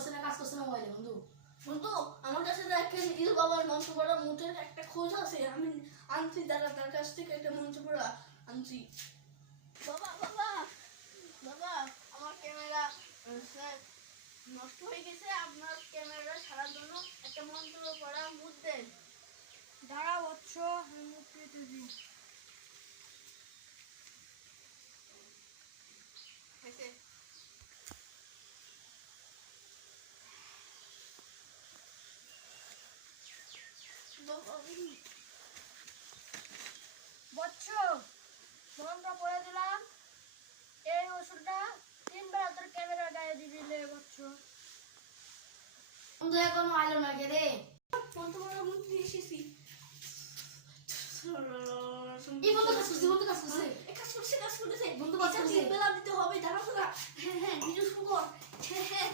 করছে না কাজ করছে না মোবাইলে বন্ধু বন্ধু আমার কাছে দেখেন ইল বাবার মন্ত্র পড়া মুঠের একটা খোঁজ আছে আমি আনছি দাদা তার কাছ থেকে একটা মন্ত্র পড়া আনছি বাবা বাবা বাবা আমার ক্যামেরা নষ্ট হয়ে গেছে আপনার ক্যামেরা ছাড়ার জন্য একটা মন্ত্র পড়া মুখ দেন দাঁড়া বৎস আমি মুখ পেতে দিই বৎস মন্ত্র পড়ে দিলাম এই ওষুধটা 3 বেলা তোর ক্যামেরা গায়ে দিবি লে বৎস বন্ধু এখনো আইলো না কে রে মন্ত্র পড়া মুখ দিয়ে এসেছি এই বন্ধু কাজ করছে কাজ করতেছে বন্ধু কাজ করছে বেলা দিতে হবে দাঁড়া হ্যাঁ ভিডিও শুরু কর হ্যাঁ